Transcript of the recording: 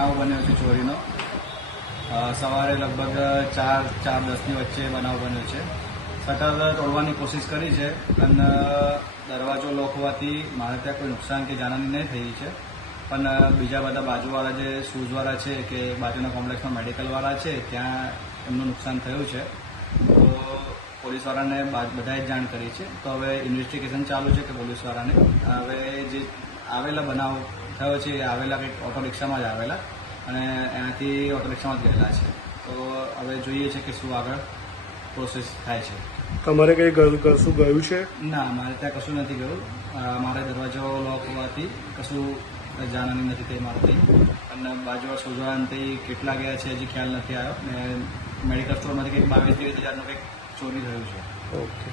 બનાવ બન્યો છે ચોરીનો. સવારે લગભગ 4:10ની વચ્ચે બનાવ બન્યો છે. શટર તોડવાની કોશિશ કરી છે અને દરવાજો લોક હોવાથી મારે ત્યાં કોઈ નુકસાન કે જાનહાની નહીં થઈ છે, પણ બીજા બધા બાજુવાળા જે શૂઝવાળા છે કે બાજુના કોમ્પ્લેક્સમાં મેડિકલવાળા છે ત્યાં એમનું નુકસાન થયું છે. તો પોલીસવાળાને બધાએ જાણ કરી છે. તો હવે ઇન્વેસ્ટિગેશન ચાલુ છે કે પોલીસવાળાને હવે જે આવેલા બનાવ થયો છે એ આવેલા કંઈક ઓટો રિક્ષામાં જ આવેલા અને એનાથી ઓટો રિક્ષામાં જ ગયેલા છે. તો હવે જોઈએ છે કે શું આગળ પ્રોસેસ થાય છે. તમારે કંઈ કશું ગયું છે? ના, મારે ત્યાં કશું નથી ગયું. મારે દરવાજો લોક હોવાથી કશું જાણવાની નથી થઈ મારાથી. અને બાજુવાળા શોધવાથી કેટલા ગયા છે હજી ખ્યાલ નથી આવ્યો. ને મેડિકલ સ્ટોરમાંથી કંઈક 22-23 હજારનું કંઈક ચોરી થયું છે. ઓકે.